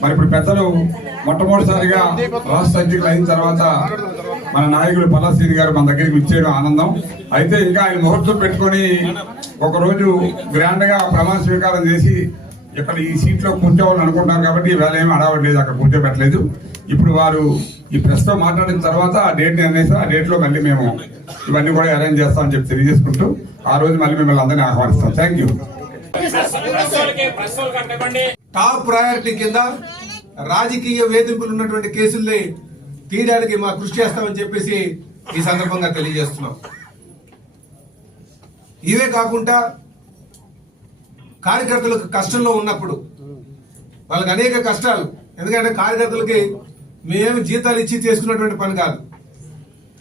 మరి ఇప్పుడు పెద్దలు మొట్టమొదటిసారిగా రాష్ట్ర అధ్యక్షులు అయిన తర్వాత మన నాయకుడు పల్లాశ్రీని గారు మన దగ్గరికి ఇచ్చేయడం ఆనందం. అయితే ఇంకా ఆయన ముహూర్తం పెట్టుకొని ఒక రోజు గ్రాండ్గా ప్రమాణ స్వీకారం చేసి ఇక్కడ ఈ సీట్లో కూర్చోవాలని అనుకుంటారు కాబట్టి ఈవేళ ఏమి అడవట్లేదు అక్కడ కూర్చోబెట్టలేదు. ఇప్పుడు వారు ఈ ప్రెస్తో మాట్లాడిన తర్వాత ఆ డేట్ నిర్ణయిస్తే ఆ డేట్లో మళ్ళీ మేము ఇవన్నీ కూడా అరేంజ్ చేస్తామని చెప్పి తెలియజేసుకుంటూ ఆ రోజు మళ్ళీ మిమ్మల్ని అందరినీ ఆహ్వానిస్తాం. Thank you. టాప్ ప్రయారిటీ కింద రాజకీయ వేధింపులు ఉన్నటువంటి కేసుల్ని తీయడానికి మా కృషి చేస్తామని చెప్పేసి ఈ సందర్భంగా తెలియజేస్తున్నాం. ఇవే కాకుండా కార్యకర్తలకు కష్టంలో ఉన్నప్పుడు వాళ్ళకి అనేక కష్టాలు. ఎందుకంటే కార్యకర్తలకి మేమేమి జీతాలు ఇచ్చి చేసుకున్నటువంటి పని కాదు.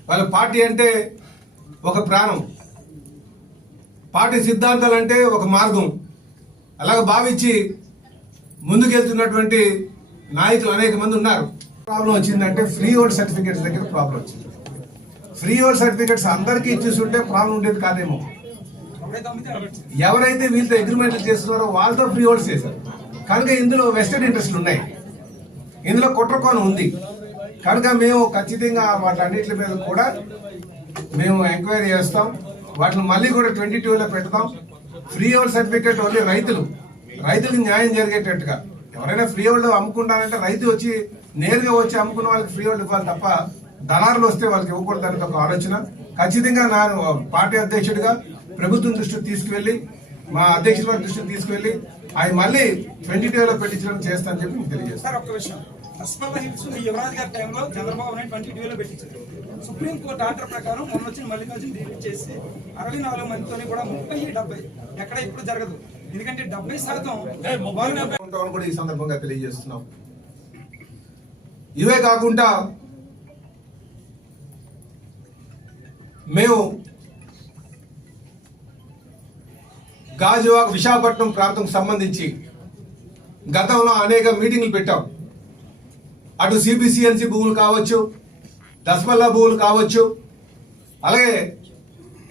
వాళ్ళ పార్టీ అంటే ఒక ప్రాణం. పార్టీ సిద్ధాంతాలు అంటే ఒక మార్గం. అలాగ భావించి ముందుకెళ్తున్నటువంటి నాయకులు అనేక మంది ఉన్నారు. ప్రాబ్లం వచ్చిందంటే ఫ్రీ హోల్డ్ సర్టిఫికేట్స్ దగ్గర ప్రాబ్లం వచ్చింది. ఫ్రీ హోల్డ్ సర్టిఫికేట్స్ అందరికీ ఇచ్చేస్తుంటే ప్రాబ్లం ఉండేది కాదేమో. ఎవరైతే వీళ్ళతో అగ్రిమెంట్లు చేస్తున్నారో వాళ్ళతో ఫ్రీ హోల్డ్స్ చేశారు. కనుక ఇందులో వెస్టెడ్ ఇంట్రెస్ట్లు ఉన్నాయి. ఇందులో కుట్రకోణం ఉంది. కనుక మేము ఖచ్చితంగా వాటన్నిటి మీద కూడా మేము ఎంక్వైరీ చేస్తాం. వాటిని మళ్ళీ కూడా ట్వంటీ టూలో పెడతాం. ఫ్రీ హోల్డ్ సర్టిఫికేట్ ఓన్లీ రైతులు. రైతులకు న్యాయం జరిగేటట్టుగా. ఎవరైనా ఫ్రీ హోల్డ్ అమ్ముకుంటానంటే రైతు వచ్చి నేరుగా వచ్చి అమ్ముకున్న వాళ్ళకి ఫ్రీ హోల్డ్ ఇవ్వాలి తప్ప దళారులు వస్తే వాళ్ళకి ఇవ్వకూడదు అనేది ఒక ఆలోచన. ఖచ్చితంగా నా పార్టీ అధ్యక్షుడిగా ప్రభుత్వం దృష్టికి తీసుకువెళ్ళి మా అధ్యక్షుల వారి దృష్టికి తీసుకువెళ్ళి ఆయన మళ్ళీ ట్వంటీ టూలో పెట్టించడం చేస్తానని చెప్పి మీకు తెలియజేస్తాను. సార్ ఒక్క విషయం హస్పల్ హిల్స్ మీ యువరాజ్ గారి టైంలో చంద్రబాబు నాయుడు ట్వంటీ టూలో పెట్టించారు. సుప్రీం కోర్టు ఆర్డర్ ప్రకారం మొన్న వచ్చిన మల్లికార్జున డిలీట్ చేసి అరవై నాలుగు మందితోని కూడా ముప్పై డెబ్బై ఎక్కడ ఇప్పుడు జరగదు. ఎందుకంటే డెబ్బై శాతం కూడా ఈ సందర్భంగా తెలియజేస్తున్నాం. ఇవే కాకుండా మేము గాజువాక విశాఖపట్నం ప్రాంతం సంబంధించి గతంలో అనేక మీటింగ్లు పెట్టాం. అటు సిబిసిఎన్సి భూములు కావచ్చు దస్మల్లా భూములు కావచ్చు అలాగే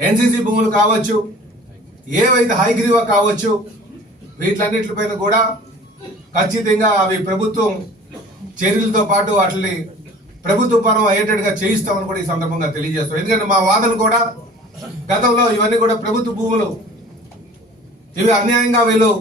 ఎన్సిసి భూములు కావచ్చు ఏవైతే హైగ్రీవా కావచ్చు వీటిలన్నిటిపైన కూడా ఖచ్చితంగా అవి ప్రభుత్వం చర్యలతో పాటు వాటిని ప్రభుత్వ పరం అయ్యేటట్టుగా చేయిస్తామని కూడా ఈ సందర్భంగా తెలియజేస్తాం. ఎందుకంటే మా వాదన కూడా గతంలో ఇవన్నీ కూడా ప్రభుత్వ భూములు ఇవి అన్యాయంగా వీళ్ళు